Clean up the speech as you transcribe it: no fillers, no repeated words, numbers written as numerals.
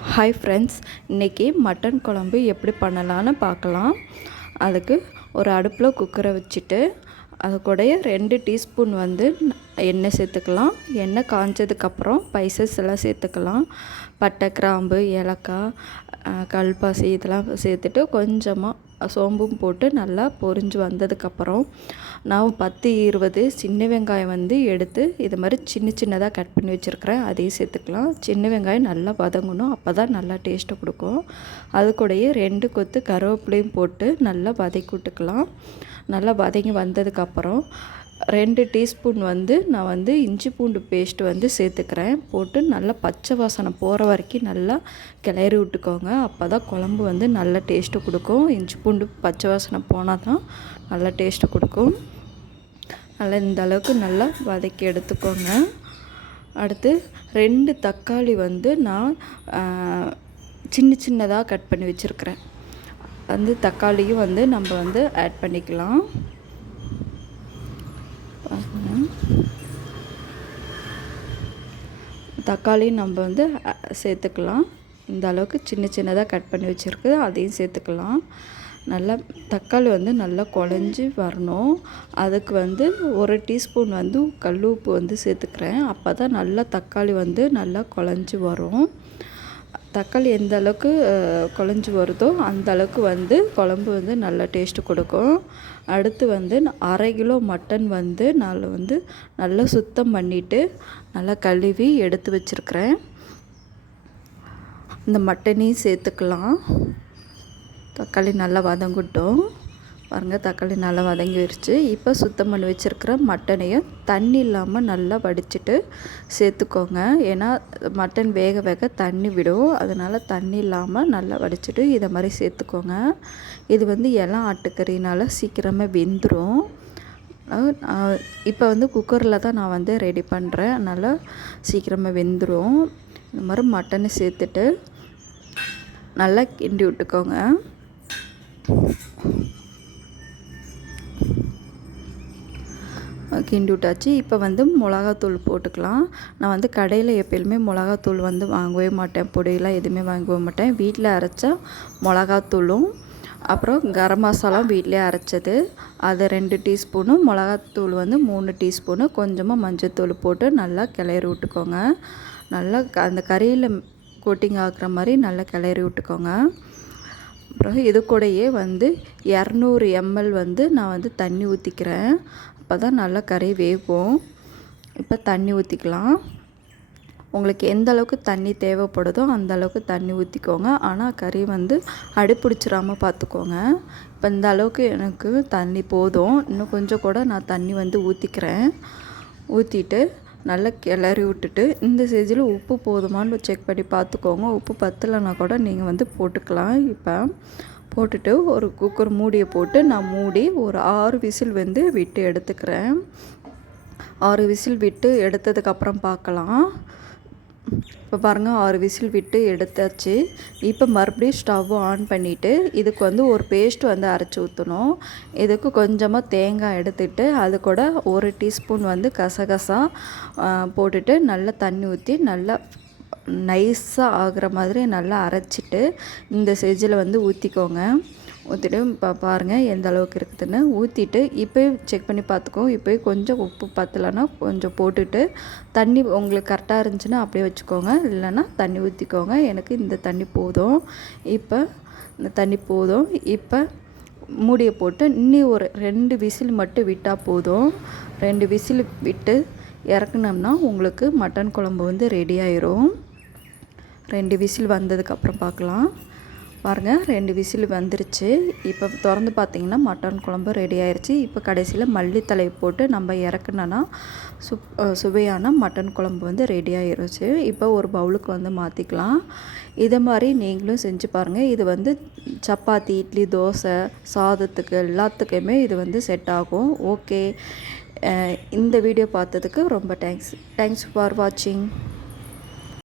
Hi friends, இன்றைக்கி mutton குழம்பு எப்படி பண்ணலான்னு பார்க்கலாம். அதுக்கு ஒரு அடுப்பில் குக்கரை வச்சுட்டு அது கூடயே 2 டீஸ்பூன் எண்ணெய் சேர்த்துக்கலாம். எண்ணெய் காஞ்சதுக்கப்புறம் ஸ்பைசஸ் எல்லாம் சேர்த்துக்கலாம். பட்டை, கிராம்பு, ஏலக்காய், கல்பாசி இதெல்லாம் சேர்த்துட்டு கொஞ்சமாக சோம்பும் போட்டு நல்லா பொரிஞ்சு வந்ததுக்கப்புறம் நான் 10-20 சின்ன வெங்காயம் எடுத்து இது மாதிரி சின்னதாக கட் பண்ணி வச்சுருக்கிறேன். அதையும் சேர்த்துக்கலாம். சின்ன வெங்காயம் நல்லா வதங்கணும், அப்போ தான் நல்லா டேஸ்ட்டு கொடுக்கும். அது கூடயே 2 கொத்து கருவேப்பிலையும் போட்டு நல்லா வதக்கி விட்டுக்கலாம். நல்லா வதங்கி வந்ததுக்கப்புறம் 2 டீஸ்பூன் நான் இஞ்சி பூண்டு பேஸ்ட்டு சேர்த்துக்கிறேன். போட்டு நல்லா பச்சை வாசனை போகிற வரைக்கும் நல்லா கிளறி விட்டுக்கோங்க. அப்போ தான் குழம்பு நல்லா டேஸ்ட்டு கொடுக்கும். இஞ்சி பூண்டு பச்சை வாசனை போனால் தான் நல்லா டேஸ்ட்டு கொடுக்கும். நல்லா இந்த அளவுக்கு நல்லா வதக்கி எடுத்துக்கோங்க. அடுத்து 2 தக்காளி நான் சின்னதாக கட் பண்ணி வச்சுருக்கிறேன். தக்காளியும் நம்ம ஆட் பண்ணிக்கலாம். தக்காளி நம்ம சேர்த்துக்கலாம். இந்த அளவுக்கு சின்னதாக கட் பண்ணி வச்சுருக்கு, அதையும் சேர்த்துக்கலாம். நல்லா தக்காளி நல்லா குழஞ்சி வரணும். அதுக்கு 1 டீஸ்பூன் கல் உப்பு சேர்த்துக்கிறேன். அப்போ தான் நல்லா தக்காளி நல்லா குழஞ்சி வரும். தக்காளி எந்த அளவுக்கு குழஞ்சி வருதோ அந்த அளவுக்கு குழம்பு நல்லா டேஸ்ட்டு கொடுக்கும். அடுத்து 1/2 கிலோ மட்டன் நான் நல்லா சுத்தம் பண்ணிவிட்டு நல்லா கழுவி எடுத்து வச்சுருக்கிறேன். இந்த மட்டனையும் சேர்த்துக்கலாம். தக்காளி நல்லா வதங்கட்டும். பாருங்கள், தக்காளி நல்லா வதங்கிடுச்சு. இப்போ சுத்தம் பண்ணி வச்சுருக்கிற மட்டனையும் தண்ணி இல்லாமல் நல்லா வடிச்சிட்டு சேர்த்துக்கோங்க. ஏன்னா மட்டன் வேக தண்ணி விடும். அதனால் தண்ணி இல்லாமல் நல்லா வடிச்சிட்டு இதை மாதிரி சேர்த்துக்கோங்க. இது இளம் ஆட்டுக்கறினால் சீக்கிரமாக வெந்துடும். இப்போ குக்கரில் தான் நான் ரெடி பண்ணுறேன். அதனால் சீக்கிரமாக வெந்துடும். இந்த மாதிரி மட்டனை சேர்த்துட்டு நல்லா கிண்டி விட்டுக்கோங்க. கிண்டி விட்டாச்சு. இப்போ மிளகாத்தூள் போட்டுக்கலாம். நான் கடையில் எப்பயுமே மிளகாத்தூள் வாங்கவே மாட்டேன். பொடியெல்லாம் எதுவுமே வாங்கவே மாட்டேன். வீட்டில் அரைச்ச மிளகாத்தூளும் அப்புறம் கரம் மசாலா வீட்டிலே அரைச்சது அது 2 டீஸ்பூனு, மிளகாத்தூள் 3 டீஸ்பூனு, கொஞ்சமாக மஞ்சத்தூள் போட்டு நல்லா கிளறி விட்டுக்கோங்க. நல்லா அந்த கறியில் கோட்டிங் ஆகுற மாதிரி நல்லா கிளறி விட்டுக்கோங்க. அப்புறம் இது கூடயே 200 ml நான் தண்ணி ஊற்றிக்கிறேன். அப்போ தான் நல்லா கறி வேகும். இப்போ தண்ணி ஊற்றிக்கலாம். உங்களுக்கு எந்த அளவுக்கு தண்ணி தேவைப்படுதோ அந்த அளவுக்கு தண்ணி ஊற்றிக்கோங்க. ஆனால் கறி அடிப்பிடிச்சிடாமல் பார்த்துக்கோங்க. இப்போ இந்த அளவுக்கு எனக்கு தண்ணி போதும். இன்னும் கொஞ்சம் கூட நான் தண்ணி ஊற்றிக்கிறேன். ஊற்றிட்டு நல்லா கிளறி விட்டுட்டு இந்த ஸ்டேஜில் உப்பு போதுமான்னு செக் பண்ணி பார்த்துக்கோங்க. உப்பு பத்தலைன்னா கூட நீங்கள் போட்டுக்கலாம். இப்போ போட்டுட்டு ஒரு குக்கர் மூடியை போட்டு நான் மூடி ஒரு 6 விசில் விட்டு எடுத்துக்கிறேன். 6 விசில் விட்டு எடுத்ததுக்கப்புறம் பார்க்கலாம். இப்போ பாருங்கள், 6 விசில் விட்டு எடுத்தாச்சு. இப்போ மறுபடியும் ஸ்டவ் ஆன் பண்ணிவிட்டு இதுக்கு ஒரு பேஸ்ட் அரைச்சி ஊற்றணும். இதுக்கு கொஞ்சமாக தேங்காய் எடுத்துகிட்டு அது கூட 1 டீஸ்பூன் கசகசா போட்டுட்டு நல்லா தண்ணி ஊற்றி நல்லா நைஸாக ஆகிற மாதிரி நல்லா அரைச்சிட்டு இந்த ஸ்டேஜில் ஊற்றிக்கோங்க. ஊற்றிட்டு இப்போ பாருங்கள் எந்த அளவுக்கு இருக்குதுன்னு ஊற்றிட்டு இப்போ செக் பண்ணி பார்த்துக்கோங்க. இப்போ கொஞ்சம் உப்பு பத்தலைன்னா கொஞ்சம் போட்டுட்டு தண்ணி உங்களுக்கு கரெக்டாக இருந்துச்சுன்னா அப்படியே வச்சுக்கோங்க. இல்லைன்னா தண்ணி ஊற்றிக்கோங்க. எனக்கு இந்த தண்ணி போதும். இப்போ இந்த தண்ணி போதும். இப்போ மூடியை போட்டு இன்னி ஒரு 2 விசில் மட்டும் விட்டால் போதும். 2 விசில் விட்டு இறக்குனோம்னா உங்களுக்கு மட்டன் குழம்பு ரெடி ஆயிரும். 2 விசில் வந்ததுக்கப்புறம் பார்க்கலாம். பாருங்கள், 2 விசில் வந்துருச்சு. இப்போ திறந்து பார்த்தீங்கன்னா மட்டன் குழம்பு ரெடி ஆயிடுச்சு. இப்போ கடைசியில் மல்லித்தலை போட்டு நம்ம இறக்குனோன்னா சுவையான மட்டன் குழம்பு ரெடி ஆயிடுச்சு. இப்போ ஒரு பவுலுக்கு மாற்றிக்கலாம். இதை மாதிரி நீங்களும் செஞ்சு பாருங்கள். இது சப்பாத்தி, இட்லி, தோசை, சாதத்துக்கு எல்லாத்துக்குமே இது செட் ஆகும். ஓகே, இந்த வீடியோ பார்த்ததுக்கு ரொம்ப தேங்க்ஸ் ஃபார் வாட்சிங்.